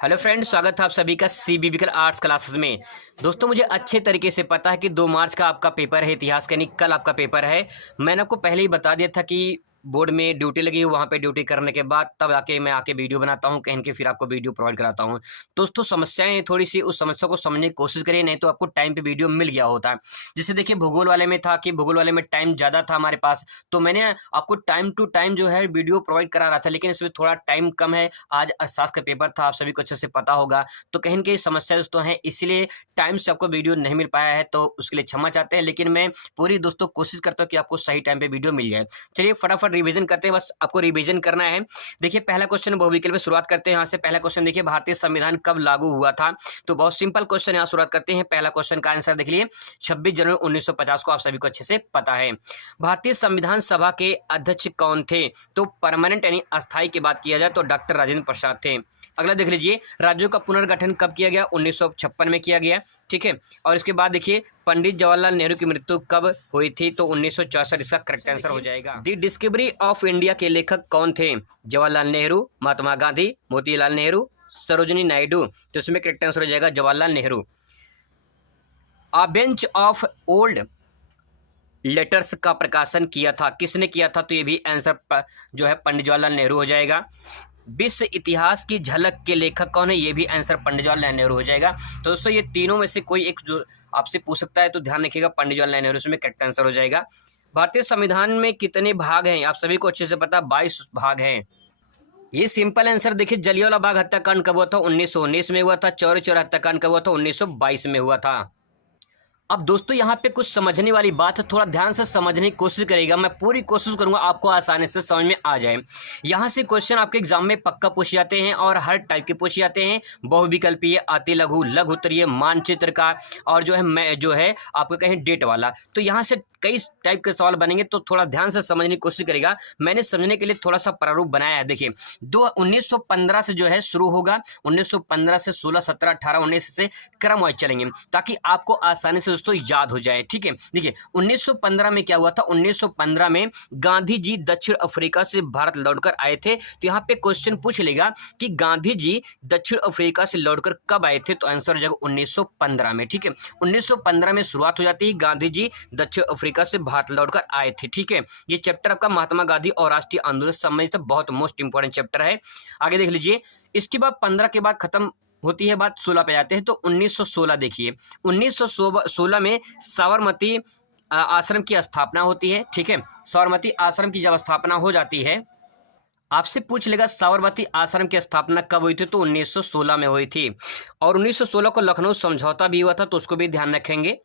Hello friends, स्वागत है आप सभी का सीबीबीकल आर्ट्स क्लासेस में। दोस्तों, मुझे अच्छे तरीके से पता है कि 2 मार्च का आपका पेपर है, इतिहास का, यानी कल आपका पेपर है। मैंने आपको पहले ही बता दिया था कि बोर्ड में ड्यूटी लगी, वहाँ पे ड्यूटी करने के बाद तब मैं आके वीडियो बनाता हूँ, कहीं के फिर आपको वीडियो प्रोवाइड कराता हूँ। दोस्तों, समस्याएं हैं थोड़ी सी, उस समस्या को समझने की कोशिश करिए, नहीं तो आपको टाइम पे वीडियो मिल गया होता है। जैसे देखिए, भूगोल वाले में था कि भूगोल वाले में टाइम ज़्यादा था हमारे पास, तो मैंने आपको टाइम टू टाइम जो है वीडियो प्रोवाइड करा रहा था, लेकिन इसमें थोड़ा टाइम कम है। आज अर्थशास्त्र का पेपर था, आप सभी को अच्छे से पता होगा, तो कहीं न कहीं समस्या दोस्तों है, इसलिए टाइम से आपको वीडियो नहीं मिल पाया है, तो उसके लिए क्षमा चाहते हैं। लेकिन मैं पूरी दोस्तों कोशिश करता हूँ कि आपको सही टाइम पे वीडियो मिल जाए। चलिए फटाफट रिवीजन करते हैं, बस आपको रिवीजन करना है। देखिए, पहला क्वेश्चन बहुविकल्प में शुरुआत करते हैं। यहाँ से पहला क्वेश्चन देखिए, भारतीय संविधान कब लागू हुआ था? तो बहुत सिंपल क्वेश्चन, यहाँ शुरुआत करते हैं। पहला क्वेश्चन का आंसर देख लिए, 26 जनवरी 1950 को, आप सभी को अच्छे से पता है। भारतीय संविधान सभा के अध्यक्ष कौन थे? तो परमानेंट यानी अस्थायी की बात किया जाए तो डॉक्टर राजेंद्र प्रसाद थे। अगला देख लीजिए, राज्यों का पुनर्गठन कब किया गया? 1956 में किया गया, ठीक है। और इसके बाद देखिए, पंडित जवाहरलाल नेहरू की मृत्यु कब हुई थी? तो 1964, इसका करेक्ट आंसर हो जाएगा। द डिस्कवरी ऑफ इंडिया के लेखक कौन थे? जवाहरलाल नेहरू, महात्मा गांधी, मोतीलाल नेहरू, सरोजिनी नायडू। तो इसमें करेक्ट आंसर हो जाएगा जवाहरलाल नेहरू। अ बेंच ऑफ ओल्ड लेटर्स का प्रकाशन किया था, किसने किया था? तो ये भी आंसर जो है पंडित जवाहरलाल नेहरू हो जाएगा। विश्व इतिहास की झलक के लेखक कौन है? ये भी आंसर पंडित जवाहरलाल नेहरू हो जाएगा। तो दोस्तों, ये तीनों में से कोई एक जो आपसे पूछ सकता है तो ध्यान रखिएगा, पंडित जवाहरलाल नेहरू इसमें करेक्ट आंसर हो जाएगा। भारतीय संविधान में कितने भाग हैं? आप सभी को अच्छे से पता, 22 भाग हैं। ये सिंपल आंसर देखिए, जलियांवाला बाग हत्याकांड कब हुआ था? 1919 में हुआ था। चौरी चौरा हत्याकांड कब हुआ था? 1922 में हुआ था। अब दोस्तों, यहाँ पे कुछ समझने वाली बात है, थोड़ा ध्यान से समझने की कोशिश करिएगा। मैं पूरी कोशिश करूंगा आपको आसानी से समझ में आ जाए। यहाँ से क्वेश्चन आपके एग्जाम में पक्का पूछे जाते हैं और हर टाइप के पूछे जाते हैं। बहुविकल्पीय, अति लघु, लघु उत्तरीय, मानचित्र का, और जो है मैं जो है आपको कहें डेट वाला। तो यहाँ से कई टाइप के सवाल बनेंगे, तो थोड़ा ध्यान से समझने की कोशिश करेगा। मैंने समझने के लिए थोड़ा सा प्रारूप बनाया है। देखिए, 1915 से जो है शुरू होगा, 1915 से 16, 17, 18, 19 से क्रम वाइज चलेंगे, ताकि आपको आसानी से दोस्तों याद हो जाए, ठीक है। देखिए, 1915 में क्या हुआ था? 1915 में गांधी जी दक्षिण अफ्रीका से भारत लौटकर आए थे। तो यहाँ पे क्वेश्चन पूछ लेगा कि गांधी जी दक्षिण अफ्रीका से लौटकर कब आए थे? तो आंसर हो जाएगा 1915 में, ठीक है। 1915 में शुरुआत हो जाती है, गांधी जी दक्षिण अफ्रीका से भारत लौटकर आए थे, ठीक है। ये चैप्टर आपका महात्मा गांधी और राष्ट्रीय आंदोलन से संबंधित बहुत मोस्ट इंपोर्टेंट चैप्टर है। आगे देख लीजिए, इसके बाद 15 के बाद खत्म होती है बात, 16 पे जाते हैं। तो 1916 देखिए, 1916 में साबरमती आश्रम की स्थापना होती है, ठीक है। साबरमती आश्रम की जब स्थापना हो जाती है, आपसे पूछ लेगा साबरमती आश्रम की स्थापना कब हुई थी? तो 1916 में हुई थी। और 1916 को लखनऊ समझौता भी हुआ था, तो उसको भी ध्यान रखेंगे।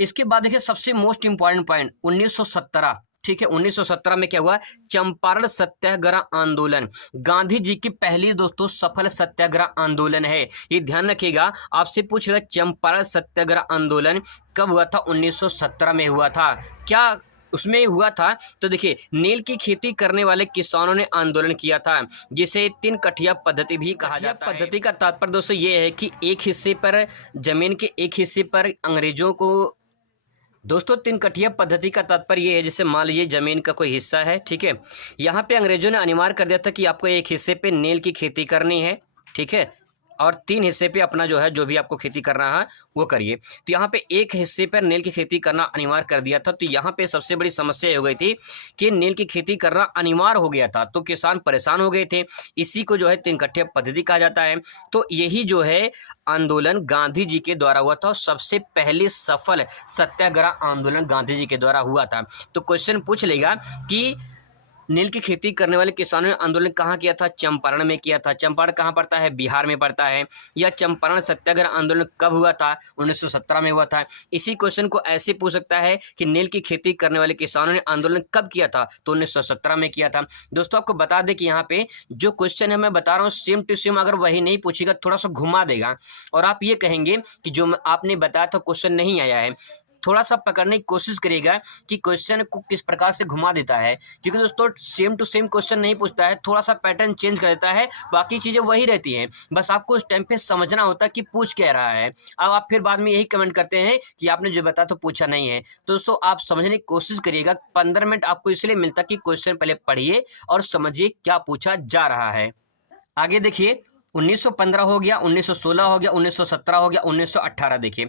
इसके बाद देखिए, सबसे मोस्ट इंपॉर्टेंट पॉइंट 1917, ठीक है। 1917 में क्या हुआ? चंपारण सत्याग्रह आंदोलन, गांधी जी की पहली दोस्तों सफल सत्याग्रह आंदोलन है, ये ध्यान रखिएगा। आपसे पूछेगा चंपारण सत्याग्रह आंदोलन कब हुआ था? 1917 में हुआ था। क्या उसमें हुआ था? तो देखिए, नील की खेती करने वाले किसानों ने आंदोलन किया था, जिसे 3 कठिया पद्धति भी कहा जाता है। पद्धति का तात्पर्य दोस्तों ये है कि एक हिस्से पर जमीन के एक हिस्से पर अंग्रेजों को, दोस्तों 3 कठिया पद्धति का तात्पर्य ये है, जैसे मान लीजिए जमीन का कोई हिस्सा है, ठीक है। यहाँ पे अंग्रेजों ने अनिवार्य कर दिया था कि आपको एक हिस्से पे नील की खेती करनी है, ठीक है, और 3 हिस्से पे अपना जो है जो भी आपको खेती करना है वो करिए। तो यहाँ पे एक हिस्से पर नील की खेती करना अनिवार्य कर दिया था। तो यहाँ पे सबसे बड़ी समस्या हो गई थी कि नील की खेती करना अनिवार्य हो गया था, तो किसान परेशान हो गए थे। इसी को जो है 3 कठिया पद्धति कहा जाता है। तो यही जो है आंदोलन गांधी जी के द्वारा हुआ था, और सबसे पहले सफल सत्याग्रह आंदोलन गांधी जी के द्वारा हुआ था। तो क्वेश्चन पूछ लेगा कि नील की खेती करने वाले किसानों ने आंदोलन कहाँ किया था? चंपारण में किया था। चंपारण कहाँ पड़ता है? बिहार में पड़ता है। या चंपारण सत्याग्रह आंदोलन कब हुआ था? 1917 में हुआ था। इसी क्वेश्चन को ऐसे पूछ सकता है कि नील की खेती करने वाले किसानों ने आंदोलन कब किया था? तो 1917 में किया था। दोस्तों, आपको बता दें कि यहाँ पे जो क्वेश्चन है मैं बता रहा हूँ, सेम टू सेम अगर वही नहीं पूछेगा, थोड़ा सा घुमा देगा, और आप ये कहेंगे कि जो आपने बताया था क्वेश्चन नहीं आया है। थोड़ा सा पकड़ने की कोशिश करिएगा कि क्वेश्चन को किस प्रकार से घुमा देता है, क्योंकि दोस्तों सेम टू सेम क्वेश्चन नहीं पूछता है, थोड़ा सा पैटर्न चेंज कर देता है, बाकी चीज़ें वही रहती हैं। बस आपको उस टाइम पे समझना होता है कि पूछ क्या रहा है। अब आप फिर बाद में यही कमेंट करते हैं कि आपने जो बताया तो पूछा नहीं है। तो दोस्तों, आप समझने की कोशिश करिएगा। 15 मिनट आपको इसलिए मिलता कि क्वेश्चन पहले पढ़िए और समझिए क्या पूछा जा रहा है। आगे देखिए, 1915 हो गया, 1916 हो गया, 1917 हो गया, 1918 देखिए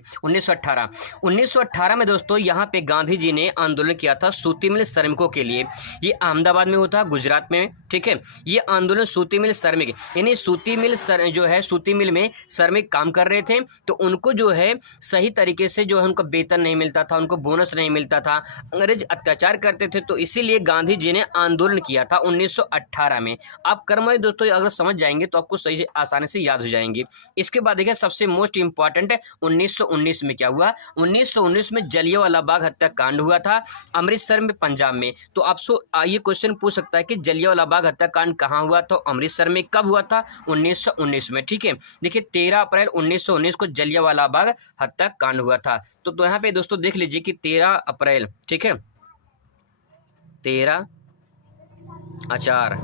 1918 में दोस्तों यहाँ पे गांधी जी ने आंदोलन किया था सूती मिल श्रमिकों के लिए। ये अहमदाबाद में होता, गुजरात में, ठीक है। ये आंदोलन सूती मिल श्रमिक, यानी सूती मिल जो है सूती मिल में श्रमिक काम कर रहे थे, तो उनको जो है सही तरीके से जो है उनको वेतन नहीं मिलता था, उनको बोनस नहीं मिलता था, अंग्रेज अत्याचार करते थे, तो इसीलिए गांधी जी ने आंदोलन किया था 1918 में। आप कर्म दोस्तों अगर समझ जाएंगे तो आपको सही से आसानी से याद हो जाएंगे। इसके बाद देखिए सबसे मोस्ट इंपॉर्टेंट है 1919 में क्या हुआ। 1919 में जलियांवाला बाग हत्याकांड हुआ था अमृतसर में, पंजाब में। तो आपसे ये क्वेश्चन पूछ सकता है कि जलियांवाला बाग हत्याकांड कहाँ हुआ, तो अमृतसर में। कब हुआ था? 1919 में, ठीक है। देखिए 13 अप्रैल 1919 को जलियांवाला बाग हत्याकांड हुआ था। तो यहाँ पे दोस्तों देख लीजिए कि 13 अप्रैल, ठीक है, 13 अचार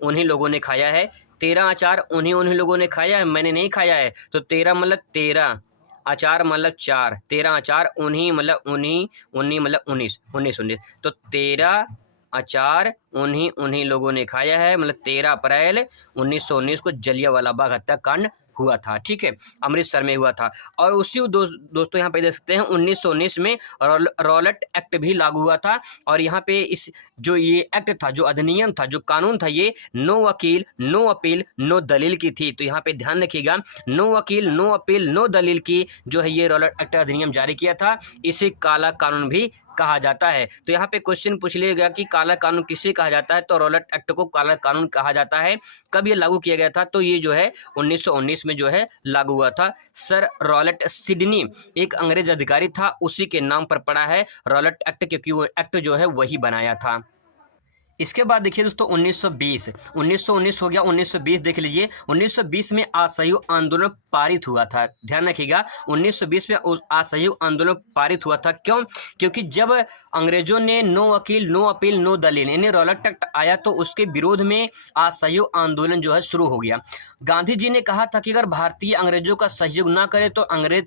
उन्हीं लोगों ने खाया है। 13 अचार उन्हीं लोगों ने खाया है, मैंने नहीं खाया है। तो 13 मतलब 13, अचार मतलब 4, 13 अचार उन्हीं मतलब उन्हीं मतलब 19। तो 13 अचार उन्हीं लोगों ने खाया है, मतलब 13 अप्रैल 1919 को जलियांवाला बाग हत्याकांड हुआ था, ठीक है, अमृतसर में हुआ था। और उसी दोस्तों यहाँ पे देख सकते हैं 1919 में रॉलेट एक्ट भी लागू हुआ था। और यहाँ पे इस जो ये एक्ट था, जो अधिनियम था, जो कानून था, ये नो वकील नो अपील नो दलील की थी। तो यहाँ पे ध्यान रखिएगा, नो वकील नो अपील नो दलील की जो है ये रॉलेट एक्ट अधिनियम जारी किया था। इसे काला कानून भी कहा जाता है। तो यहाँ पे क्वेश्चन पूछ लिया गया कि काला कानून किसे कहा जाता है, तो रॉलेट एक्ट को काला कानून कहा जाता है। कब ये लागू किया गया था? तो ये जो है 1919 में जो है लागू हुआ था। सर रॉलेट सिडनी एक अंग्रेज अधिकारी था, उसी के नाम पर पड़ा है रॉलेट एक्ट, क्योंकि वो एक्ट जो है वही बनाया था। इसके बाद देखिए दोस्तों 1919 हो गया, 1920 देख लीजिए। 1920 में असहयोग आंदोलन पारित हुआ था। ध्यान रखिएगा 1920 में असहयोग आंदोलन पारित हुआ था। क्यों? क्योंकि जब अंग्रेजों ने नो वकील नो अपील नो दलील यानी रॉलेट एक्ट आया, तो उसके विरोध में असहयोग आंदोलन जो है शुरू हो गया। गांधी जी ने कहा था कि अगर भारतीय अंग्रेजों का सहयोग ना करे तो अंग्रेज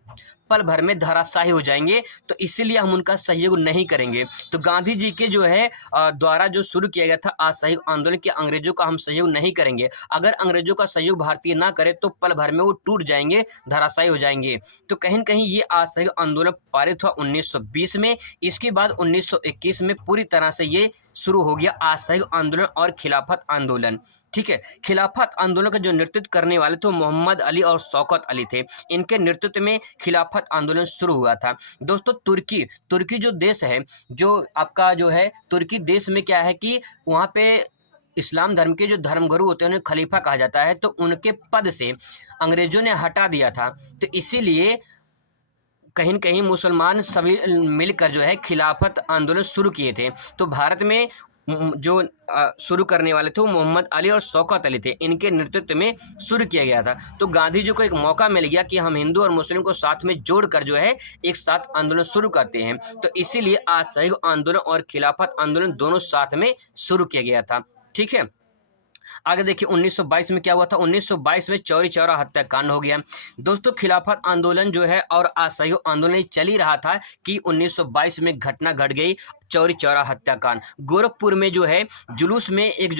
पल भर में धराशायी हो जाएंगे, तो इसीलिए हम उनका सहयोग नहीं करेंगे। तो गांधी जी के जो है द्वारा जो शुरू किया गया था असहयोग आंदोलन के, अंग्रेजों का हम सहयोग नहीं करेंगे, अगर अंग्रेजों का सहयोग भारतीय ना करे तो पल भर में वो टूट जाएंगे, धराशायी हो जाएंगे। तो कहीं न कहीं ये असहयोग आंदोलन पारित हुआ 1920 में। इसके बाद 1921 में पूरी तरह से ये शुरू हो गया असहयोग आंदोलन और खिलाफत आंदोलन, ठीक है। खिलाफत आंदोलन का जो नेतृत्व करने वाले थे मोहम्मद अली और शौकत अली थे। इनके नेतृत्व में खिलाफत आंदोलन शुरू हुआ था। दोस्तों तुर्की जो देश है, जो आपका जो है तुर्की देश में क्या है कि वहाँ पे इस्लाम धर्म के जो धर्मगुरु होते हैं उन्हें खलीफा कहा जाता है, तो उनके पद से अंग्रेजों ने हटा दिया था। तो इसीलिए कहीं न कहीं मुसलमान सभी मिलकर जो है खिलाफत आंदोलन शुरू किए थे। तो भारत में जो शुरू करने वाले थे वो मोहम्मद अली और शौकत अली थे, इनके नेतृत्व में शुरू किया गया था। तो गांधी जी को एक मौका मिल गया कि हम हिंदू और मुस्लिम को साथ में जोड़कर जो है एक साथ आंदोलन शुरू करते हैं। तो इसीलिए असहयोग आंदोलन और खिलाफत आंदोलन दोनों साथ में शुरू किया गया था, ठीक है। आगे देखिए 1922 में क्या हुआ था। 1922 में चौरी चौरा हत्याकांड हो गया। दोस्तों खिलाफत आंदोलन जो है और असहयोग आंदोलन चल ही रहा था कि 1922 में घटना घट गई, चौरी चौरा हत्याकांड। गोरखपुर में जो है जुलूस में एक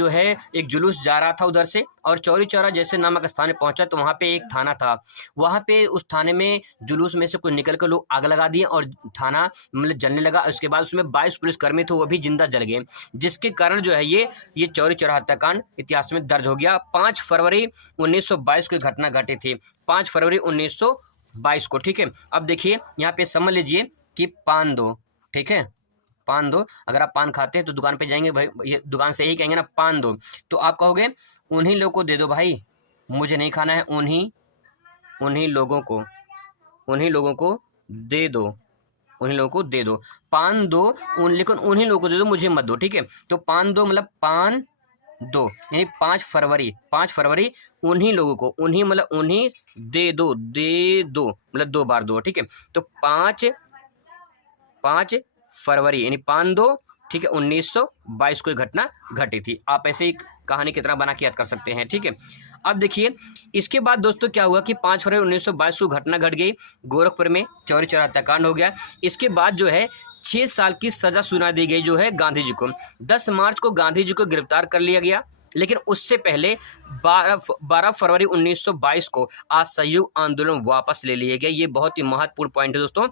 जुलूस जा रहा था उधर से, और चौरी चौरा जैसे नामक स्थान में पहुंचा तो वहाँ पे एक थाना था। वहाँ पे उस थाने में जुलूस में से कुछ निकल कर लोग आग लगा दिए और थाना मतलब जलने लगा। उसके बाद उसमें 22 पुलिसकर्मी थे, वो भी जिंदा जल गए, जिसके कारण जो है ये चौरी चौरा हत्याकांड इतिहास में दर्ज हो गया। 5 फरवरी 1922 की घटना घटी थी, 5 फरवरी 1922 को, ठीक है। अब देखिए यहाँ पे समझ लीजिए कि पान दो, ठीक है, पान दो। अगर आप पान खाते हैं तो दुकान पे जाएंगे, भाई ये दुकान से यही कहेंगे ना पान दो, तो आप कहोगे उन्हीं लोगों को दे दो भाई, मुझे नहीं खाना है, उन्हीं लोगों को दे दो, उन्हीं लोगों को दे दो, पान दो लेकिन उन्हीं लोगों को दे दो, मुझे मत दो, ठीक है। तो पान दो मतलब पान दो, यानी 5 फरवरी उन्हीं लोगों को, उन्हीं मतलब उन्हीं दे दो मतलब 2 बार दो, ठीक है। तो 5 फरवरी यानी पान दो ठीक है, 1922 को घटना घटी थी। आप ऐसे ही कहानी की तरह बना के याद कर सकते हैं, ठीक है। अब देखिए इसके बाद दोस्तों क्या हुआ कि 5 फरवरी 1922 को घटना घट गई, गोरखपुर में चौरी चौरा हत्याकांड हो गया। इसके बाद जो है 6 साल की सजा सुना दी गई जो है गांधी जी को। 10 मार्च को गांधी जी को गिरफ्तार कर लिया गया, लेकिन उससे पहले 12 फरवरी 1922 को असहयोग आंदोलन वापस ले लिए गए। ये बहुत ही महत्वपूर्ण पॉइंट है दोस्तों,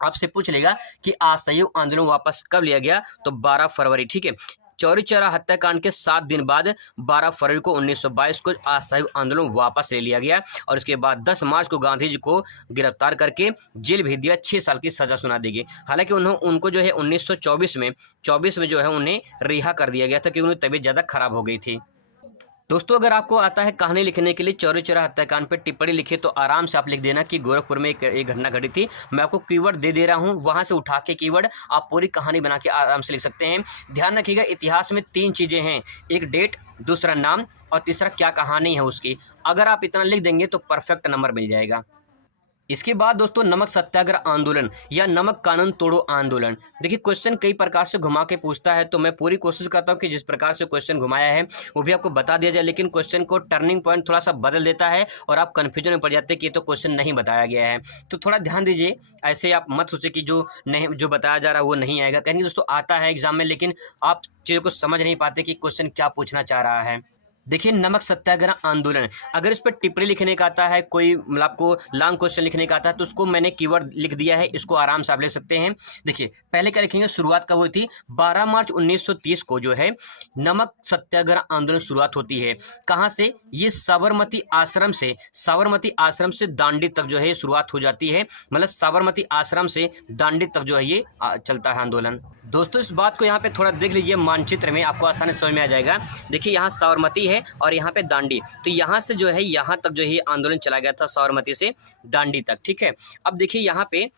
आपसे पूछ लेगा कि असहयोग आंदोलन वापस कब लिया गया, तो 12 फरवरी, ठीक है। चौरी चौरा हत्याकांड के 7 दिन बाद 12 फरवरी को 1922 को असहयोग आंदोलन वापस ले लिया गया और उसके बाद 10 मार्च को गांधी जी को गिरफ्तार करके जेल भेज दिया, 6 साल की सजा सुना दी गई। हालांकि उनको जो है 1924 में जो है उन्हें रिहा कर दिया गया था क्योंकि उनकी तबीयत ज़्यादा खराब हो गई थी। दोस्तों अगर आपको आता है कहानी लिखने के लिए चौरी चौरा हत्याकांड पर टिप्पणी लिखे तो आराम से आप लिख देना कि गोरखपुर में एक घटना घटी थी। मैं आपको कीवर्ड दे दे रहा हूं, वहां से उठा के कीवर्ड आप पूरी कहानी बना के आराम से लिख सकते हैं। ध्यान रखिएगा इतिहास में 3 चीज़ें हैं, एक डेट, दूसरा नाम और तीसरा क्या कहानी है उसकी। अगर आप इतना लिख देंगे तो परफेक्ट नंबर मिल जाएगा। इसके बाद दोस्तों नमक सत्याग्रह आंदोलन या नमक कानून तोड़ो आंदोलन। देखिए क्वेश्चन कई प्रकार से घुमा के पूछता है, तो मैं पूरी कोशिश करता हूं कि जिस प्रकार से क्वेश्चन घुमाया है वो भी आपको बता दिया जाए, लेकिन क्वेश्चन को टर्निंग पॉइंट थोड़ा सा बदल देता है और आप कन्फ्यूजन में पड़ जाते हैं कि ये तो क्वेश्चन नहीं बताया गया है। तो थोड़ा ध्यान दीजिए, ऐसे आप मत सोचे कि जो बताया जा रहा है वो नहीं आएगा। कहीं दोस्तों आता है एग्जाम में, लेकिन आप चीज़ों को समझ नहीं पाते कि क्वेश्चन क्या पूछना चाह रहा है। देखिए नमक सत्याग्रह आंदोलन, अगर इस पर टिप्पणी लिखने का आता है, कोई मतलब आपको लॉन्ग क्वेश्चन लिखने का आता है, तो उसको मैंने कीवर्ड लिख दिया है, इसको आराम से आप ले सकते हैं। देखिए पहले क्या लिखेंगे, शुरुआत कब हुई थी, 12 मार्च 1930 को जो है नमक सत्याग्रह आंदोलन शुरुआत होती है। कहाँ से, ये साबरमती आश्रम से दांडी तक जो है शुरुआत हो जाती है। मतलब साबरमती आश्रम से दांडी तक जो है ये चलता है आंदोलन। दोस्तों इस बात को यहाँ पे थोड़ा देख लीजिए, मानचित्र में आपको आसानी समझ में आ जाएगा। देखिए यहाँ साबरमती है और यहाँ पे दांडी, तो यहाँ से जो है यहाँ तक जो है आंदोलन चला गया था, साबरमती से दांडी तक, ठीक है। अब देखिए यहाँ पे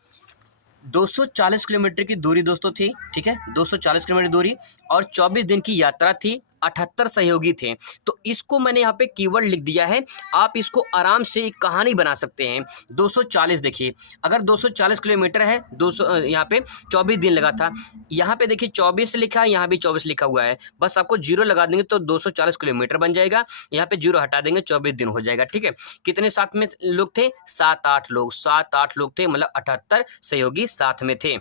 240 किलोमीटर की दूरी दोस्तों थी, ठीक है, 240 किलोमीटर दूरी और 24 दिन की यात्रा थी, 78 सहयोगी थे। तो इसको मैंने यहाँ पे कीवर्ड लिख दिया है, आप इसको आराम से एक कहानी बना सकते हैं। 240 देखिए, अगर 240 किलोमीटर है, 200 यहाँ पे 24 दिन लगा था, यहाँ पे देखिए 24 लिखा है, यहाँ भी 24 लिखा हुआ है, बस आपको जीरो लगा देंगे तो 240 किलोमीटर बन जाएगा, यहाँ पे जीरो हटा देंगे 24 दिन हो जाएगा, ठीक है। कितने साथ में लोग थे, 7-8 लोग थे, मतलब 78 सहयोगी साथ में थे।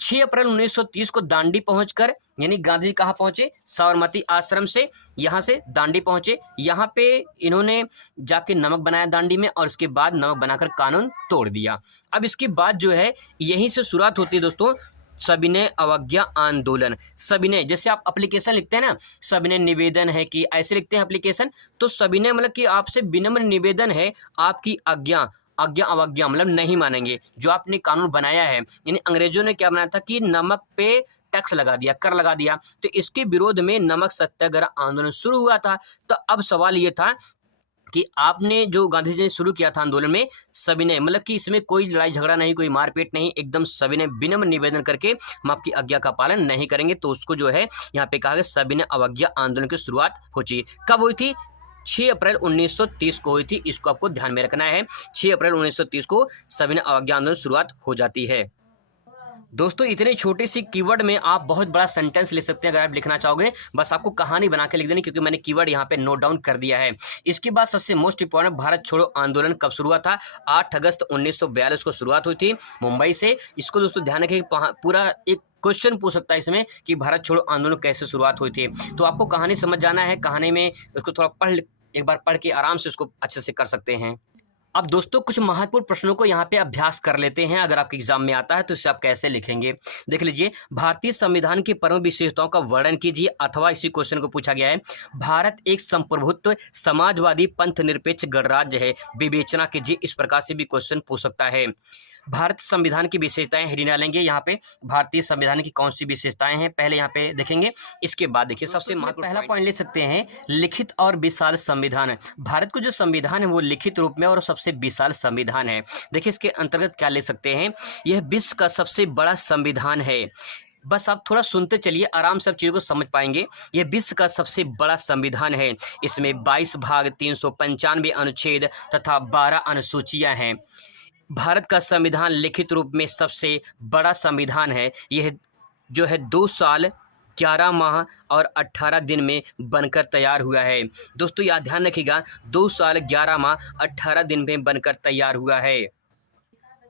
6 अप्रैल 1930 को दांडी पहुंचकर, यानी गांधी जी कहाँ पहुंचे, साबरमती आश्रम से यहाँ से दांडी पहुंचे। यहाँ पे इन्होंने जाके नमक बनाया दांडी में और उसके बाद नमक बनाकर कानून तोड़ दिया। अब इसके बाद जो है यहीं से शुरुआत होती है दोस्तों सविनय अवज्ञा आंदोलन। सविनय जैसे आप एप्लीकेशन लिखते हैं ना, सविनय निवेदन है कि ऐसे लिखते हैं एप्लीकेशन, तो सविनय मतलब कि आपसे विनम्र निवेदन है, आपकी आज्ञा अवज्ञा मतलब नहीं मानेंगे जो आपने कानून बनाया है। यानी अंग्रेजों ने क्या बनाया था कि नमक पे टैक्स लगा दिया, कर लगा दिया, तो इसके विरोध में नमक सत्याग्रह आंदोलन शुरू हुआ था। तो अब सवाल ये था कि आपने जो गांधी जी ने शुरू किया था आंदोलन में सविनय, मतलब कि इसमें कोई लड़ाई झगड़ा नहीं, कोई मारपीट नहीं, एकदम सविनय विनम्र निवेदन करके हम आपकी आज्ञा का पालन नहीं करेंगे, तो उसको जो है यहाँ पे कहा गया सविनय अवज्ञा आंदोलन की शुरुआत हो चुकी। कब हुई थी, 6 अप्रैल 1930 को हुई थी, इसको आपको ध्यान में रखना है। 6 अप्रैल 1930 को सविनय अवज्ञा आंदोलन शुरुआत हो जाती है। दोस्तों इतने छोटे सी कीवर्ड में आप बहुत बड़ा सेंटेंस ले सकते हैं अगर आप लिखना चाहोगे, बस आपको कहानी बना के लिख देनी, क्योंकि मैंने कीवर्ड यहाँ पे नोट डाउन कर दिया है। इसके बाद सबसे मोस्ट इंपॉर्टेंट, भारत छोड़ो आंदोलन कब शुरू हुआ था, 8 अगस्त 1942 को शुरुआत हुई थी मुंबई से। इसको दोस्तों ध्यान रखिए, पूरा एक क्वेश्चन पूछ सकता है इसमें कि भारत छोड़ो आंदोलन कैसे शुरुआत हुई थी। तो आपको कहानी समझ जाना है, कहानी में उसको थोड़ा एक बार पढ़ के आराम से उसको अच्छे से कर सकते हैं। अब दोस्तों कुछ महत्वपूर्ण प्रश्नों को यहाँ पे अभ्यास कर लेते हैं, अगर आपके एग्जाम में आता है तो इसे आप कैसे लिखेंगे। देख लीजिए, भारतीय संविधान की प्रमुख विशेषताओं का वर्णन कीजिए, अथवा इसी क्वेश्चन को पूछा गया है, भारत एक संप्रभुत्व समाजवादी पंथ निरपेक्ष गणराज्य है, विवेचना कीजिए, इस प्रकार से भी क्वेश्चन पूछ सकता है। भारत संविधान की विशेषताएं हेडिंग लेंगे, यहाँ पे भारतीय संविधान की कौन सी विशेषताएं हैं पहले यहाँ पे देखेंगे। इसके बाद देखिए सबसे महत्वपूर्ण पहला पॉइंट ले सकते हैं, लिखित और विशाल संविधान। भारत को जो संविधान है वो लिखित रूप में और सबसे विशाल संविधान है। देखिए इसके अंतर्गत क्या ले सकते हैं, यह विश्व का सबसे बड़ा संविधान है। बस आप थोड़ा सुनते चलिए, आराम से आप चीज़ों को समझ पाएंगे। यह विश्व का सबसे बड़ा संविधान है, इसमें 22 भाग, 395 अनुच्छेद तथा 12 अनुसूचियां हैं। भारत का संविधान लिखित रूप में सबसे बड़ा संविधान है। यह जो है 2 साल 11 माह और 18 दिन में बनकर तैयार हुआ है। दोस्तों यह ध्यान रखिएगा, 2 साल 11 माह 18 दिन में बनकर तैयार हुआ है।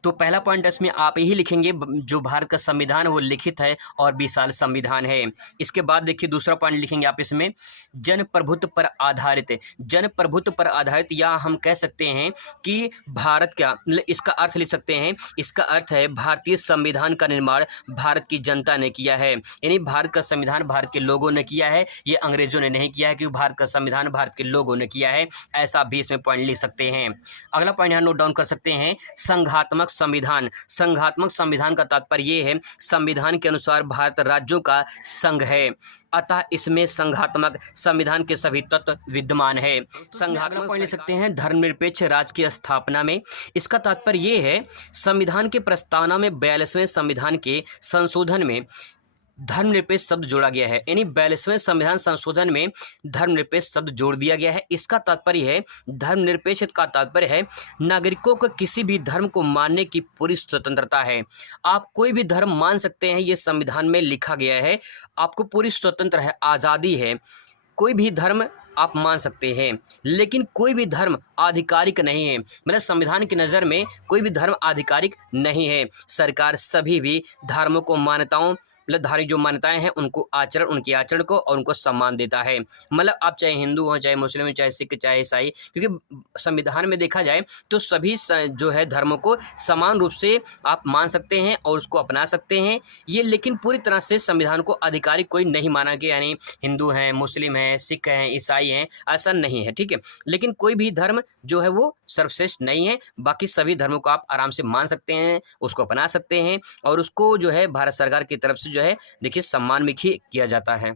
तो पहला पॉइंट इसमें आप यही लिखेंगे, जो भारत का संविधान वो लिखित है और विशाल संविधान है। इसके बाद देखिए दूसरा पॉइंट लिखेंगे आप इसमें, जन प्रभुत्व पर आधारित। जन प्रभुत्व पर आधारित, या हम कह सकते हैं कि भारत का, इसका अर्थ लिख सकते हैं, इसका अर्थ है भारतीय संविधान का निर्माण भारत की जनता ने किया है। यानी भारत का संविधान भारत के लोगों ने किया है, ये अंग्रेजों ने नहीं किया है, क्योंकि भारत का संविधान भारत के लोगों ने किया है। ऐसा भी इसमें पॉइंट लिख सकते हैं। अगला पॉइंट यहाँ नोट डाउन कर सकते हैं, संघात्मक संविधान। संघात्मक संविधान का तात्पर्य ये है, संविधान के अनुसार भारत राज्यों का संघ है, अतः इसमें संघात्मक संविधान के सभी तत्व विद्यमान है। संघात्मक पॉइंट ले सकते हैं, धर्मनिरपेक्ष राज्य की स्थापना में। इसका तात्पर्य ये है, संविधान के प्रस्तावना में 42वें संविधान के संशोधन में धर्मनिरपेक्ष शब्द जोड़ा गया है। यानी 42वें संविधान संशोधन में धर्मनिरपेक्ष शब्द जोड़ दिया गया है। इसका तात्पर्य है, धर्मनिरपेक्ष का तात्पर्य है नागरिकों को किसी भी धर्म को मानने की पूरी स्वतंत्रता है। आप कोई भी धर्म मान सकते हैं, ये संविधान में लिखा गया है। आपको पूरी स्वतंत्र है, आज़ादी है, कोई भी धर्म आप मान सकते हैं, लेकिन कोई भी धर्म आधिकारिक नहीं है। मतलब संविधान की नज़र में कोई भी धर्म आधिकारिक नहीं है। सरकार सभी भी धर्मों को मान्यताओं, मतलब धार्मिक जो मान्यताएं हैं उनको आचरण, उनके आचरण को और उनको सम्मान देता है। मतलब आप चाहे हिंदू हो, चाहे मुस्लिम हो, चाहे सिख, चाहे ईसाई, क्योंकि संविधान में देखा जाए तो सभी जो है धर्मों को समान रूप से आप मान सकते हैं और उसको अपना सकते हैं। ये लेकिन पूरी तरह से संविधान को आधिकारिक कोई नहीं माना कि यानी हिंदू हैं, मुस्लिम हैं, सिख हैं, ईसाई हैं, ऐसा नहीं है, ठीक है। लेकिन कोई भी धर्म जो है वो सर्वश्रेष्ठ नहीं है। बाकी सभी धर्मों को आप आराम से मान सकते हैं, उसको अपना सकते हैं, और उसको जो है भारत सरकार की तरफ से जो है देखिए सम्मान भी किया जाता है।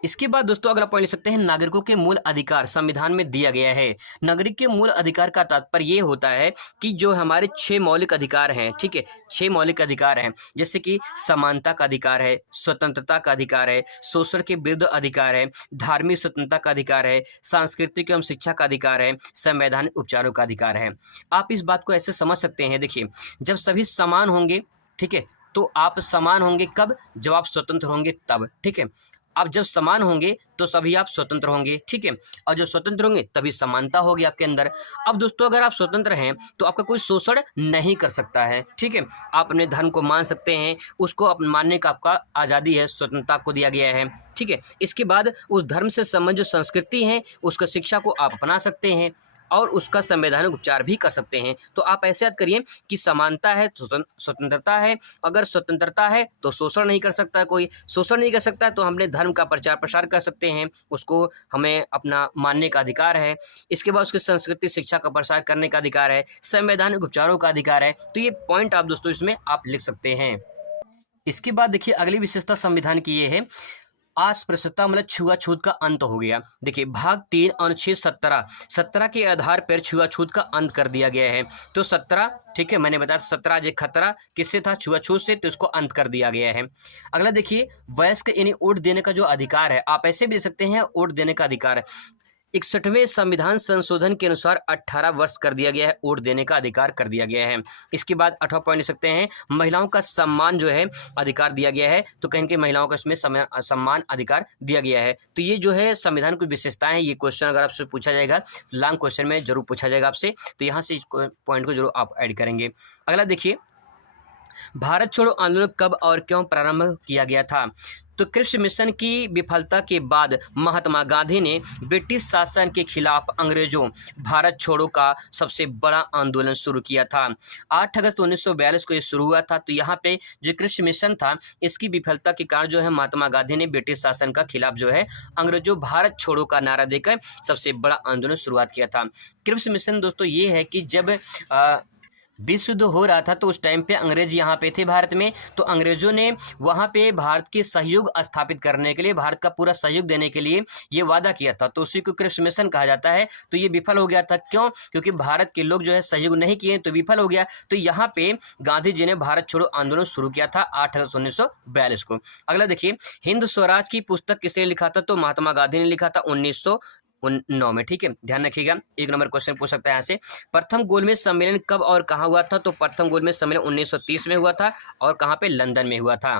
इसके बाद दोस्तों अगला पॉइंट ले सकते हैं, नागरिकों के मूल अधिकार संविधान में दिया गया है। नागरिक के मूल अधिकार का तात्पर्य ये होता है कि जो हमारे 6 मौलिक अधिकार हैं, ठीक है, 6 मौलिक अधिकार हैं, जैसे कि समानता का अधिकार है, स्वतंत्रता का अधिकार है, शोषण के विरुद्ध अधिकार है, धार्मिक स्वतंत्रता का अधिकार है, सांस्कृतिक एवं शिक्षा का अधिकार है, संवैधानिक उपचारों का अधिकार है। आप इस बात को ऐसे समझ सकते हैं, देखिए जब सभी समान होंगे, ठीक है, तो आप समान होंगे कब? जब आप स्वतंत्र होंगे तब, ठीक है। आप जब समान होंगे तो सभी आप स्वतंत्र होंगे, ठीक है, और जो स्वतंत्र होंगे तभी समानता होगी आपके अंदर। अब दोस्तों अगर आप स्वतंत्र हैं तो आपका कोई शोषण नहीं कर सकता है, ठीक है। आप अपने धर्म को मान सकते हैं, उसको मानने का आपका आज़ादी है, स्वतंत्रता को दिया गया है, ठीक है। इसके बाद उस धर्म से संबंधित जो संस्कृति है उसका शिक्षा को आप अपना सकते हैं और उसका संवैधानिक उपचार भी कर सकते हैं। तो आप ऐसे याद करिए कि समानता है तो स्वतंत्रता है, अगर स्वतंत्रता है तो शोषण नहीं कर सकता, कोई शोषण नहीं कर सकता, तो हमने धर्म का प्रचार प्रसार कर सकते हैं, उसको हमें अपना मानने का अधिकार है। इसके बाद उसकी संस्कृति शिक्षा का प्रसार करने का अधिकार है, संवैधानिक उपचारों का अधिकार है। तो ये पॉइंट आप दोस्तों इसमें आप लिख सकते हैं। इसके बाद देखिए अगली विशेषता संविधान की ये है, अस्पृश्यता मतलब छुआछूत का अंत हो गया। देखिए भाग 3 अनुच्छेद 17 के आधार पर छुआछूत का अंत कर दिया गया है। तो 17, ठीक है, मैंने बताया 17 जो खतरा किससे था? छुआछूत से, तो इसको अंत कर दिया गया है। अगला देखिए वयस्क यानी वोट देने का जो अधिकार है, आप ऐसे भी दे सकते हैं वोट देने का अधिकार। 61वें संविधान संशोधन के अनुसार 18 वर्ष कर दिया गया है, वोट देने का अधिकार कर दिया गया है। इसके बाद 8वां पॉइंट ले सकते हैं, महिलाओं का सम्मान जो है अधिकार दिया गया है। तो कहीं ना महिलाओं का इसमें सम्मान अधिकार दिया गया है। तो ये जो है संविधान की विशेषताएं हैं। ये क्वेश्चन अगर आपसे पूछा जाएगा, लॉन्ग क्वेश्चन में जरूर पूछा जाएगा आपसे, तो यहाँ से इस पॉइंट को जरूर आप ऐड करेंगे। अगला देखिए, भारत छोड़ो आंदोलन कब और क्यों प्रारंभ किया गया था? तो कृषि मिशन की विफलता के बाद महात्मा गांधी ने ब्रिटिश शासन के खिलाफ अंग्रेजों भारत छोड़ो का सबसे बड़ा आंदोलन शुरू किया था। 8 अगस्त 1942 को ये शुरू हुआ था। तो यहाँ पे जो कृषि मिशन था, इसकी विफलता के कारण जो है महात्मा गांधी ने ब्रिटिश शासन का खिलाफ जो है अंग्रेजों भारत छोड़ो का नारा देकर सबसे बड़ा आंदोलन शुरुआत किया था। कृषि मिशन दोस्तों ये है कि जब विश्व युद्ध हो रहा था तो उस टाइम पे अंग्रेज यहाँ पे थे भारत में, तो अंग्रेजों ने वहाँ पे भारत के सहयोग स्थापित करने के लिए, भारत का पूरा सहयोग देने के लिए ये वादा किया था। तो उसी को कृषि मिशन कहा जाता है। तो ये विफल हो गया था, क्यों? क्योंकि भारत के लोग जो है सहयोग नहीं किए, तो विफल हो गया। तो यहाँ पे गांधी जी ने भारत छोड़ो आंदोलन शुरू किया था 8 अगस्त 1942 को। अगला देखिए, हिंद स्वराज की पुस्तक किसने लिखा था? तो महात्मा गांधी ने लिखा था 1909 में, ठीक है, ध्यान रखिएगा। 1 नंबर क्वेश्चन पूछ सकता है यहाँ से। प्रथम गोलमेज सम्मेलन कब और कहाँ हुआ था? तो प्रथम गोलमेज सम्मेलन 1930 में हुआ था, और कहाँ पे? लंदन में हुआ था।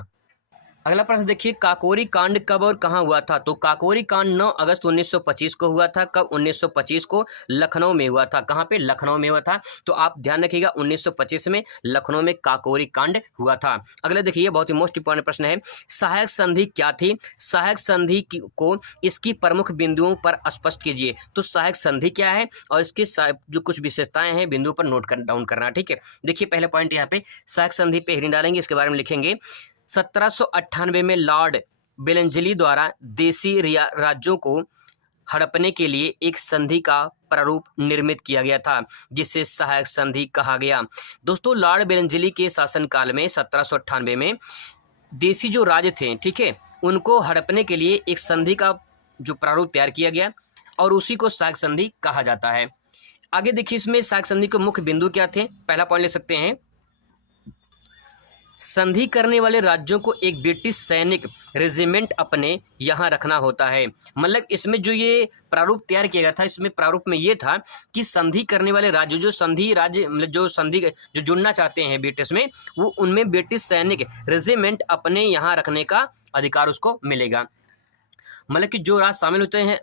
अगला प्रश्न देखिए, काकोरी कांड कब और कहाँ हुआ था? तो काकोरी कांड 9 अगस्त 1925 को हुआ था। कब? 1925 को लखनऊ में हुआ था। कहाँ पे? लखनऊ में हुआ था। तो आप ध्यान रखिएगा 1925 में लखनऊ में काकोरी कांड हुआ था। अगला देखिए, बहुत ही मोस्ट इंपॉर्टेंट प्रश्न है, सहायक संधि क्या थी? सहायक संधि को इसकी प्रमुख बिंदुओं पर स्पष्ट कीजिए। तो सहायक संधि क्या है और इसकी जो कुछ विशेषताएं हैं बिंदुओं पर नोट डाउन करना। ठीक है, देखिए पहले पॉइंट यहाँ पे सहायक संधि पे हेडिंग डालेंगे, इसके बारे में लिखेंगे 1798 में लॉर्ड बेलेंजली द्वारा देसी राज्यों को हड़पने के लिए एक संधि का प्रारूप निर्मित किया गया था, जिसे सहायक संधि कहा गया। दोस्तों, लॉर्ड बेलेंजली के शासनकाल में 1798 में देसी जो राज्य थे, ठीक है, उनको हड़पने के लिए एक संधि का जो प्रारूप तैयार किया गया और उसी को सहायक संधि कहा जाता है। आगे देखिए, इसमें सहायक संधि के मुख्य बिंदु क्या थे? पहला पॉइंट ले सकते हैं, संधि करने वाले राज्यों को एक ब्रिटिश सैनिक रेजिमेंट अपने यहाँ रखना होता है। मतलब इसमें जो ये प्रारूप तैयार किया गया था, इसमें प्रारूप में ये था कि संधि करने वाले राज्य, जो संधि राज्य मतलब जो संधि जो जुड़ना चाहते हैं ब्रिटिश में, वो उनमें ब्रिटिश सैनिक रेजिमेंट अपने यहाँ रखने का अधिकार उसको मिलेगा। मतलब कि जो राज्य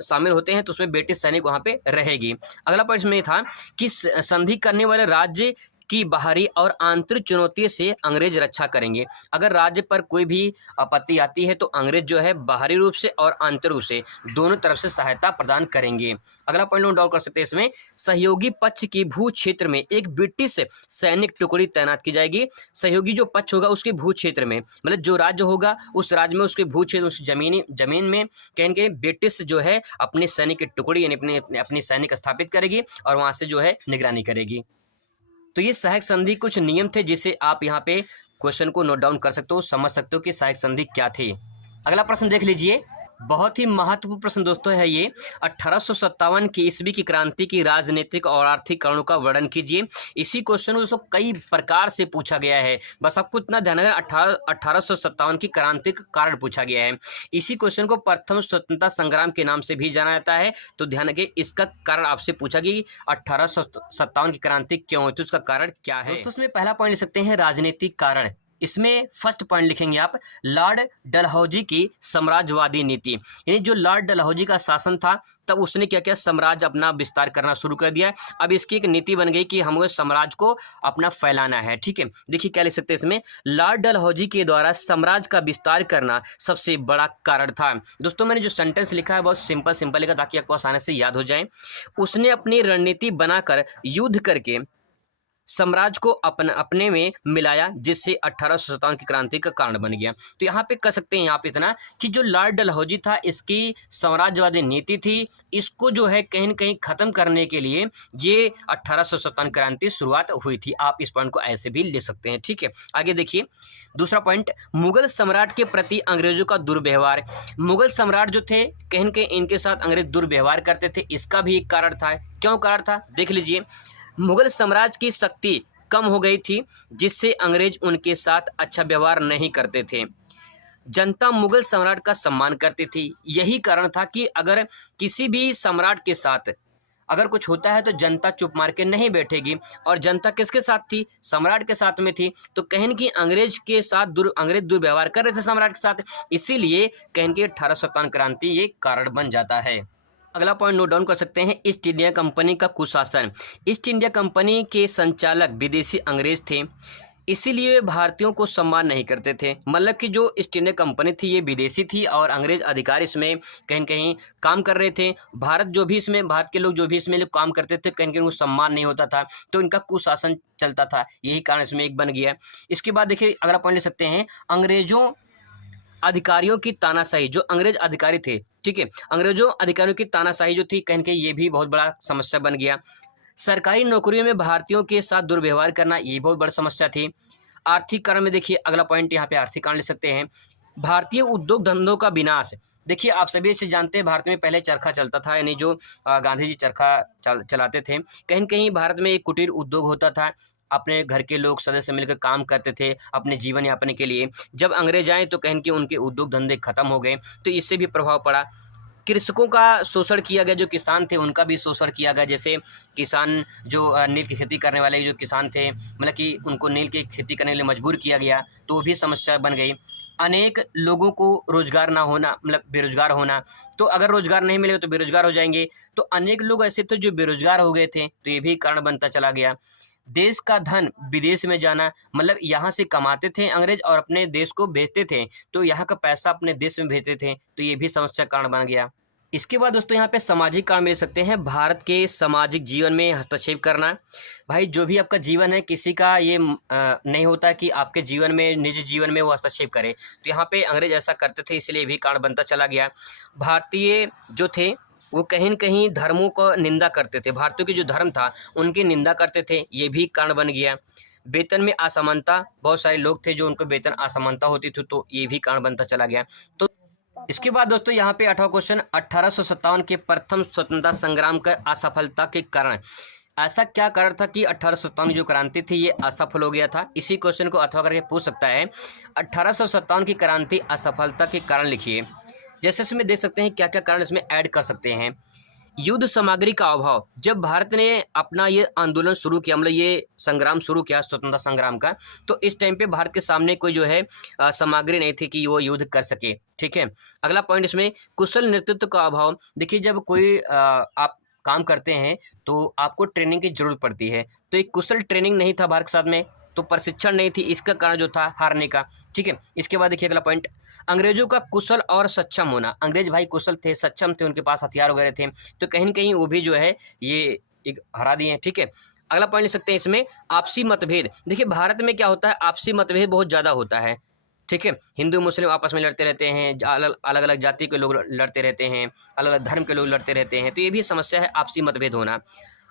शामिल होते हैं तो उसमें ब्रिटिश सैनिक वहाँ पे रहेगी। अगला पॉइंट में था कि संधि करने वाले राज्य की बाहरी और आंतरिक चुनौती से अंग्रेज रक्षा करेंगे। अगर राज्य पर कोई भी आपत्ति आती है तो अंग्रेज जो है बाहरी रूप से और आंतरिक रूप से दोनों तरफ से सहायता प्रदान करेंगे। अगला पॉइंट नोट डाउन कर सकते हैं, इसमें सहयोगी पक्ष की भू क्षेत्र में एक ब्रिटिश सैनिक टुकड़ी तैनात की जाएगी। सहयोगी जो पक्ष होगा उसके भू क्षेत्र में, मतलब जो राज्य होगा उस राज्य में उसके भू क्षेत्र, उस जमीन में कहेंगे ब्रिटिश जो है अपनी सैनिक की टुकड़ी यानी अपनी सैनिक स्थापित करेगी और वहाँ से जो है निगरानी करेगी। तो ये सहायक संधि कुछ नियम थे जिसे आप यहाँ पे क्वेश्चन को नोट डाउन कर सकते हो, समझ सकते हो कि सहायक संधि क्या थी। अगला प्रश्न देख लीजिए, बहुत ही महत्वपूर्ण प्रश्न दोस्तों है ये, 1857 की ईस्वी की क्रांति की राजनीतिक और आर्थिक कारणों का वर्णन कीजिए। इसी क्वेश्चन को दोस्तों कई प्रकार से पूछा गया है, बस आपको इतना ध्यान रखना 1857 की क्रांति का कारण पूछा गया है। इसी क्वेश्चन को प्रथम स्वतंत्रता संग्राम के नाम से भी जाना जाता है। तो ध्यान रखिए, इसका कारण आपसे पूछा गया 1857 की क्रांति क्यों हुई, तो इसका कारण क्या है। दोस्तों इसमें पहला पॉइंट ले सकते हैं राजनीतिक कारण। इसमें फर्स्ट पॉइंट लिखेंगे आप, लॉर्ड डलहौजी की साम्राज्यवादी नीति। यानी जो लॉर्ड डलहौजी का शासन था तब उसने क्या किया, साम्राज्य अपना विस्तार करना शुरू कर दिया। अब इसकी एक नीति बन गई कि हमें साम्राज्य को अपना फैलाना है। ठीक है, देखिए क्या लिख सकते हैं इसमें, लॉर्ड डलहौजी के द्वारा साम्राज्य का विस्तार करना सबसे बड़ा कारण था। दोस्तों मैंने जो सेंटेंस लिखा है बहुत सिंपल लिखा ताकि आपको आसानी से याद हो जाए। उसने अपनी रणनीति बनाकर युद्ध करके साम्राज्य को अपने में मिलाया, जिससे 1857 की क्रांति का कारण बन गया। तो यहाँ पे कह सकते हैं यहाँ पे इतना कि जो लॉर्ड डलहौजी था इसकी साम्राज्यवादी नीति थी, इसको जो है कहीं न कहीं खत्म करने के लिए ये 1857 क्रांति शुरुआत हुई थी। आप इस पॉइंट को ऐसे भी ले सकते हैं। ठीक है, आगे देखिए दूसरा पॉइंट, मुगल सम्राट के प्रति अंग्रेजों का दुर्व्यवहार। मुगल सम्राट जो थे कहीं न कहीं इनके साथ अंग्रेज दुर्व्यवहार करते थे, इसका भी एक कारण था। क्यों कारण था देख लीजिए, मुगल साम्राज्य की शक्ति कम हो गई थी जिससे अंग्रेज उनके साथ अच्छा व्यवहार नहीं करते थे। जनता मुगल सम्राट का सम्मान करती थी। यही कारण था कि अगर किसी भी सम्राट के साथ अगर कुछ होता है तो जनता चुप मार के नहीं बैठेगी, और जनता किसके साथ थी, सम्राट के साथ में थी। तो कहीं कि अंग्रेज के साथ अंग्रेज दुर्व्यवहार कर रहे थे सम्राट के साथ, इसीलिए कहीं कि 1857 क्रांति ये कारण बन जाता है। अगला पॉइंट नोट डाउन कर सकते हैं, ईस्ट इंडिया कंपनी का कुशासन। ईस्ट इंडिया कंपनी के संचालक विदेशी अंग्रेज थे, इसीलिए भारतीयों को सम्मान नहीं करते थे। मतलब कि जो ईस्ट इंडिया कंपनी थी ये विदेशी थी और अंग्रेज अधिकारी इसमें कहीं न कहीं काम कर रहे थे। भारत के लोग जो भी इसमें काम करते थे कहीं न कहीं उनको सम्मान नहीं होता था, तो इनका कुशासन चलता था, यही कारण इसमें एक बन गया। इसके बाद देखिए अगला पॉइंट ले सकते हैं, अंग्रेजों अधिकारियों की तानाशाही। जो अंग्रेज अधिकारी थे, ठीक है, अंग्रेजों अधिकारियों की तानाशाही जो थी कहीं न कहीं ये भी बहुत बड़ा समस्या बन गया। सरकारी नौकरियों में भारतीयों के साथ दुर्व्यवहार करना ये बहुत बड़ी समस्या थी। आर्थिक कारण में देखिए अगला पॉइंट यहाँ पे आर्थिक कारण ले सकते हैं, भारतीय उद्योग धंधों का विनाश। देखिए आप सभी इसे जानते हैं, भारत में पहले चरखा चलता था, यानी जो गांधी जी चरखा चलाते थे। कहीं न कहीं भारत में एक कुटीर उद्योग होता था, अपने घर के लोग सदस्य मिलकर काम करते थे अपने जीवन यापन के लिए। जब अंग्रेज आए तो कहीं कि उनके उद्योग धंधे खत्म हो गए, तो इससे भी प्रभाव पड़ा। कृषकों का शोषण किया गया, जो किसान थे उनका भी शोषण किया गया। जैसे किसान जो नील की खेती करने वाले जो किसान थे, मतलब कि उनको नील की खेती करने के लिए मजबूर किया गया, तो भी समस्या बन गई। अनेक लोगों को रोजगार ना होना, मतलब बेरोजगार होना। तो अगर रोजगार नहीं मिलेगा तो बेरोजगार हो जाएंगे। तो अनेक लोग ऐसे थे जो बेरोजगार हो गए थे, तो ये भी कारण बनता चला गया। देश का धन विदेश में जाना, मतलब यहाँ से कमाते थे अंग्रेज और अपने देश को भेजते थे, तो यहाँ का पैसा अपने देश में भेजते थे, तो ये भी समस्या कारण बन गया। इसके बाद दोस्तों यहाँ पे सामाजिक कारण मिल सकते हैं। भारत के सामाजिक जीवन में हस्तक्षेप करना। भाई जो भी आपका जीवन है, किसी का ये नहीं होता कि आपके जीवन में, निजी जीवन में वो हस्तक्षेप करे, तो यहाँ पे अंग्रेज ऐसा करते थे, इसलिए भी कारण बनता चला गया। भारतीय जो थे वो कहीं न कहीं धर्मों को निंदा करते थे, भारतीयों की जो धर्म था उनकी निंदा करते थे, ये भी कारण बन गया। वेतन में असमानता, बहुत सारे लोग थे जो उनको वेतन असमानता होती थी, तो ये भी कारण बनता चला गया। तो इसके बाद दोस्तों यहाँ पे 8वां क्वेश्चन, 1857 के प्रथम स्वतंत्रता संग्राम का असफलता के कारण। ऐसा क्या कारण था कि 1857 जो क्रांति थी ये असफल हो गया था? इसी क्वेश्चन को अथवा करके पूछ सकता है। 1857 की क्रांति असफलता के कारण लिखिए। जैसे इसमें देख सकते हैं क्या क्या कारण इसमें ऐड कर सकते हैं। युद्ध सामग्री का अभाव। जब भारत ने अपना ये आंदोलन शुरू किया, मतलब ये संग्राम शुरू किया स्वतंत्रता संग्राम का, तो इस टाइम पे भारत के सामने कोई जो है सामग्री नहीं थी कि वो युद्ध कर सके। ठीक है, अगला पॉइंट इसमें कुशल नेतृत्व का अभाव। देखिए जब कोई आप काम करते हैं तो आपको ट्रेनिंग की जरूरत पड़ती है, तो एक कुशल ट्रेनिंग नहीं था भारत के साथ में, तो प्रशिक्षण नहीं थी, इसका कारण जो था हारने का। ठीक है, इसके बाद देखिए अगला पॉइंट, अंग्रेजों का कुशल और सक्षम होना। अंग्रेज भाई कुशल थे, सक्षम थे, उनके पास हथियार वगैरह थे, तो कहीं न कहीं वो भी जो है ये एक हरा दिए हैं। ठीक है, अगला पॉइंट लिख सकते हैं इसमें आपसी मतभेद। देखिए भारत में क्या होता है, आपसी मतभेद बहुत ज़्यादा होता है। ठीक है, हिंदू मुस्लिम आपस में लड़ते रहते हैं, अलग अलग जाति के लोग लड़ते रहते हैं, अलग अलग धर्म के लोग लड़ते रहते हैं, तो ये भी समस्या है आपसी मतभेद होना।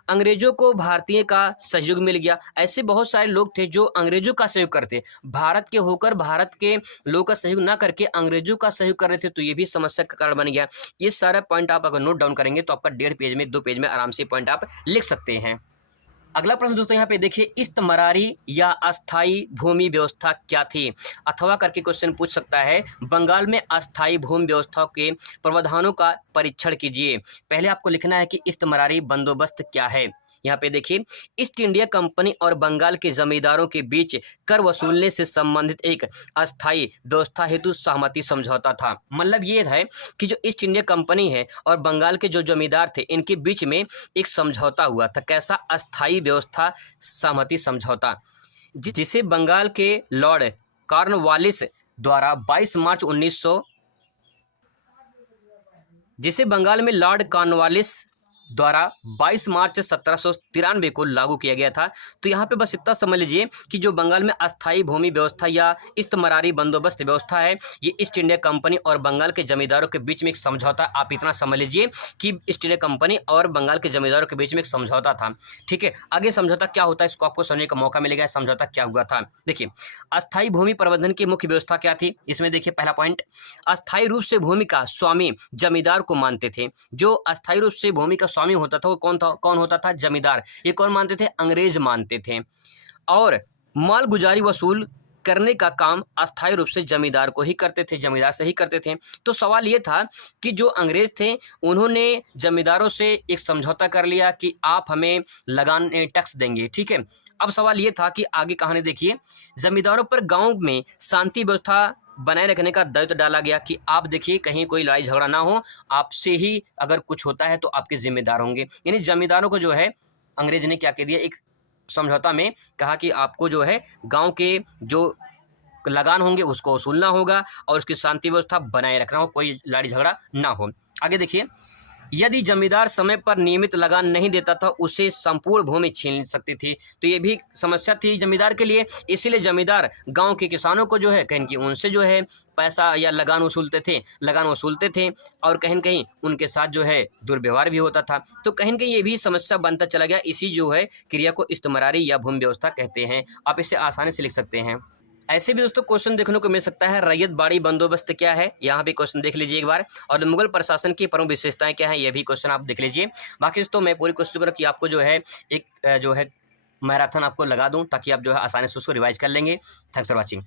अंग्रेजों को भारतीय का सहयोग मिल गया। ऐसे बहुत सारे लोग थे जो अंग्रेजों का सहयोग करते, भारत के होकर भारत के लोगों का सहयोग ना करके अंग्रेजों का सहयोग कर रहे थे, तो ये भी समस्या का कारण बन गया। ये सारा पॉइंट आप अगर नोट डाउन करेंगे तो आपका 1.5 पेज में 2 पेज में आराम से पॉइंट आप लिख सकते हैं। अगला प्रश्न दोस्तों यहाँ पे देखिए, इस्तमरारी या अस्थाई भूमि व्यवस्था क्या थी? अथवा करके क्वेश्चन पूछ सकता है। बंगाल में अस्थाई भूमि व्यवस्था के प्रावधानों का परीक्षण कीजिए। पहले आपको लिखना है कि इस्तमरारी बंदोबस्त क्या है। यहाँ पे देखिए, ईस्ट इंडिया कंपनी और बंगाल के जमींदारों के बीच कर वसूलने से संबंधित एक अस्थाई व्यवस्था हेतु सहमति समझौता था। मतलब ये है कि जो ईस्ट इंडिया कंपनी है और बंगाल के जो जमींदार थे, इनके बीच में एक समझौता हुआ था। कैसा? अस्थाई व्यवस्था सहमति समझौता, जिसे बंगाल के लॉर्ड कॉर्नवालिस द्वारा 22 मार्च 1900 जिसे बंगाल में लॉर्ड कॉर्नवालिस द्वारा 22 मार्च 1793 को लागू किया गया था। तो यहाँ पे बस इतना समझ लीजिए कि जो बंगाल में अस्थाई भूमि व्यवस्था या इस्तमरारी बंदोबस्त व्यवस्था है, ये ईस्ट इंडिया कंपनी और बंगाल के जमींदारों के बीच में एक समझौता। आप इतना समझ लीजिए कि ईस्ट इंडिया कंपनी और बंगाल के जमींदारों के बीच में एक समझौता था। ठीक है, आगे समझौता क्या होता है इसको आपको समझने का मौका मिलेगा। समझौता क्या हुआ था, देखिए। अस्थाई भूमि प्रबंधन की मुख्य व्यवस्था क्या थी, इसमें देखिए पहला पॉइंट, अस्थाई रूप से भूमि का स्वामी जमींदार को मानते थे। जो अस्थाई रूप से भूमि का स्वामी होता था वो कौन होता था? जमींदार। ये कौन मानते थे? अंग्रेज मानते थे। और माल गुजारी वसूल करने का काम अस्थाई रूप से जमींदार को ही करते थे, जमींदार से ही करते थे। तो सवाल ये था कि जो अंग्रेज थे उन्होंने जमींदारों से एक समझौता कर लिया कि आप हमें लगान टैक्स देंगे। ठीक है, अब सवाल ये था कि आगे कहानी देखिए, जमींदारों पर गांव में शांति व्यवस्था बनाए रखने का दायित्व डाला गया कि आप देखिए कहीं कोई लड़ाई झगड़ा ना हो, आपसे ही अगर कुछ होता है तो आपके जिम्मेदार होंगे। यानी जमींदारों को जो है अंग्रेज ने क्या कह दिया, एक समझौता में कहा कि आपको जो है गांव के जो लगान होंगे उसको वसूलना होगा और उसकी शांति व्यवस्था बनाए रखना हो, कोई लड़ाई झगड़ा ना हो। आगे देखिए, यदि जमींदार समय पर नियमित लगान नहीं देता था उसे संपूर्ण भूमि छीन सकती थी। तो ये भी समस्या थी जमींदार के लिए, इसीलिए जमींदार गांव के किसानों को जो है कहीं कि उनसे जो है पैसा या लगान वसूलते थे और कहीं कहीं उनके साथ जो है दुर्व्यवहार भी होता था। तो कहीं कहीं ये भी समस्या बनता चला गया। इसी जो है क्रिया को इस्तमरारी या भूमि व्यवस्था कहते हैं। आप इसे आसानी से लिख सकते हैं। ऐसे भी दोस्तों क्वेश्चन देखने को मिल सकता है, रैयत बाड़ी बंदोबस्त क्या है, यहाँ भी क्वेश्चन देख लीजिए एक बार। और मुगल प्रशासन की प्रमुख विशेषताएं क्या है, ये भी क्वेश्चन आप देख लीजिए। बाकी दोस्तों मैं पूरी कोशिश करूँ कि आपको जो है एक जो है मैराथन आपको लगा दूं ताकि आप जो है आसानी से उसको रिवाइज कर लेंगे। Thanks for watching.